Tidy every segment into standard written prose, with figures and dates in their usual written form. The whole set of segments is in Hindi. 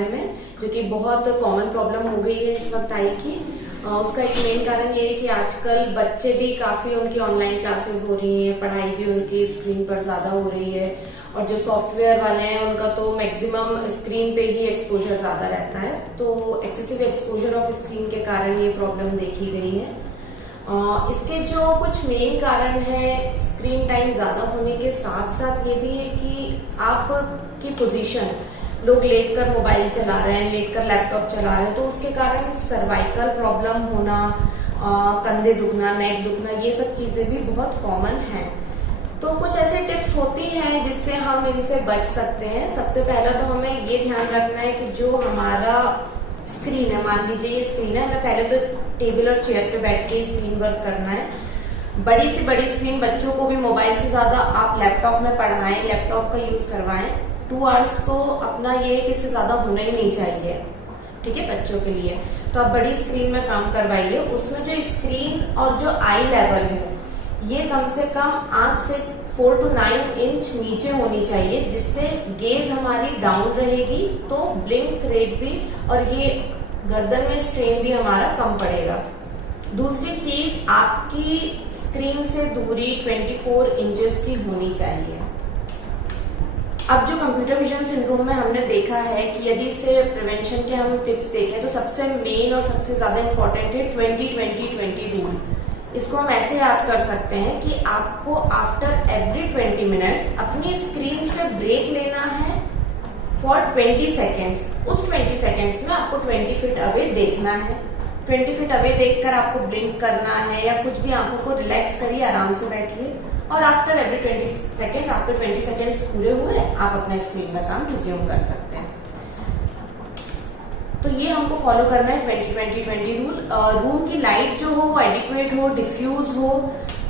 बारे में, जो कि बहुत कॉमन प्रॉब्लम हो गई है इस वक्त आई की। उसका एक मेन कारण ये है कि आजकल बच्चे भी काफी उनकी ऑनलाइन क्लासेस हो रही है, पढ़ाई भी उनकी स्क्रीन पर ज्यादा हो रही है, और जो सॉफ्टवेयर वाले हैं उनका तो मैक्सिमम स्क्रीन पे ही एक्सपोजर ज्यादा रहता है। तो एक्सेसिव एक्सपोजर ऑफ स्क्रीन के कारण ये प्रॉब्लम देखी गई है। इसके जो कुछ मेन कारण है, स्क्रीन टाइम ज्यादा होने के साथ साथ ये भी है कि आपकी पोजीशन, लोग लेटकर मोबाइल चला रहे हैं, लेटकर लैपटॉप चला रहे हैं, तो उसके कारण सर्वाइकल प्रॉब्लम होना, कंधे दुखना, नेक दुखना, ये सब चीजें भी बहुत कॉमन हैं। तो कुछ ऐसे टिप्स होती हैं जिससे हम इनसे बच सकते हैं। सबसे पहला तो हमें ये ध्यान रखना है कि जो हमारा स्क्रीन है, मान लीजिए ये स्क्रीन है, हमें पहले तो टेबल और चेयर पे बैठ के स्क्रीन वर्क करना है। बड़ी से बड़ी स्क्रीन, बच्चों को भी मोबाइल से ज्यादा आप लैपटॉप में पढ़ाएं, लैपटॉप का यूज करवाएं। 2 आवर्स तो अपना ये है कि इससे ज्यादा होना ही नहीं चाहिए, ठीक है, बच्चों के लिए। तो आप बड़ी स्क्रीन में काम करवाइए। उसमें जो स्क्रीन और जो आई लेवल है, ये कम से कम आंख से 4 to 9 इंच नीचे होनी चाहिए, जिससे गेज हमारी डाउन रहेगी, तो ब्लिंक रेट भी और ये गर्दन में स्ट्रेन भी हमारा कम पड़ेगा। दूसरी चीज, आपकी स्क्रीन से दूरी 24 इंचेस की होनी चाहिए। अब जो कंप्यूटर विजन सिंड्रोम में हमने देखा है कि यदि इससे प्रिवेंशन के हम टिप्स देखें तो सबसे मेन और सबसे ज्यादा इंपॉर्टेंट है 20-20-20 रूल। इसको हम ऐसे याद कर सकते हैं कि आपको आफ्टर एवरी 20 मिनट्स अपनी स्क्रीन से ब्रेक लेना है फॉर 20 सेकेंड्स। उस 20 सेकेंड्स में आपको 20 फीट अवे देखना है। 20 फीट अवे देखकर आपको ब्लिंक करना है या कुछ भी, आंखों को रिलैक्स करिए, आराम से बैठिए, और आफ्टर एवरी 20 सेकेंड, आपके 20 सेकेंड्स पूरे हुए, आप अपने स्क्रीन में काम रिज्यूम कर सकते हैं। तो ये हमको फॉलो करना है 20-20-20 रूल। रूम की लाइट जो हो वो एडिक्वेट हो, डिफ्यूज हो,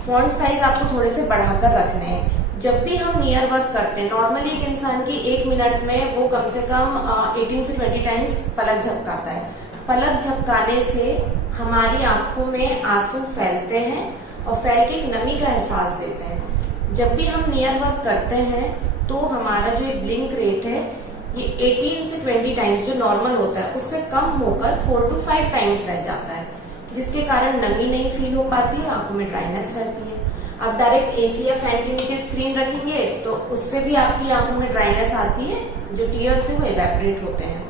फॉन्ट साइज आपको थोड़े से बढ़ाकर रखने हैं। जब भी हम नियर वर्क करते हैं, नॉर्मली एक इंसान की 1 मिनट में वो कम से कम 18 से 20 टाइम्स पलक झपकाता है। पलक झपकाने से हमारी आंखों में आंसू फैलते हैं और फैल के एक नमी का एहसास देते हैं। जब भी हम नियर वर्क करते हैं तो हमारा जो ब्लिंक रेट है ये 18 से 20 टाइम्स जो नॉर्मल होता है उससे कम होकर 4 to 5 टाइम्स रह जाता है, जिसके कारण नमी नहीं फील हो पाती है, आंखों में ड्राइनेस रहती है। आप डायरेक्ट एसी या फैन के नीचे स्क्रीन रखेंगे तो उससे भी आपकी आंखों में ड्राइनेस आती है, जो टीयर्स है वो इवेपोरेट होते हैं।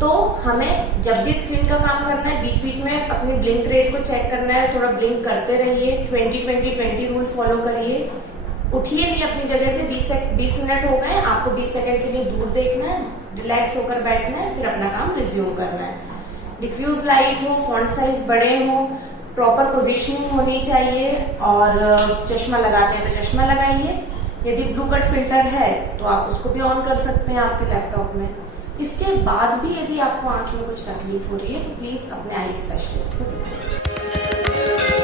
तो हमें जब भी स्क्रीन का काम करना है, बीच बीच में अपने ब्लिंक रेट को चेक करना है, थोड़ा ब्लिंक करते रहिए। 20-20-20 रूल फॉलो करिए। उठिए नहीं अपनी जगह से, 20 मिनट हो गए, आपको 20 सेकंड के लिए दूर देखना है, रिलैक्स होकर बैठना है, फिर अपना काम रिज्यूम करना है। डिफ्यूज लाइट हो, फॉन्ट साइज बड़े हो, प्रॉपर पोजीशनिंग होनी चाहिए, और चश्मा लगाते हैं तो चश्मा लगाइए। यदि ब्लू कट फिल्टर है तो आप उसको भी ऑन कर सकते हैं आपके लैपटॉप में। इसके बाद भी यदि आपको आंख में कुछ तकलीफ हो रही है तो प्लीज अपने आई स्पेशलिस्ट को दिखाइए।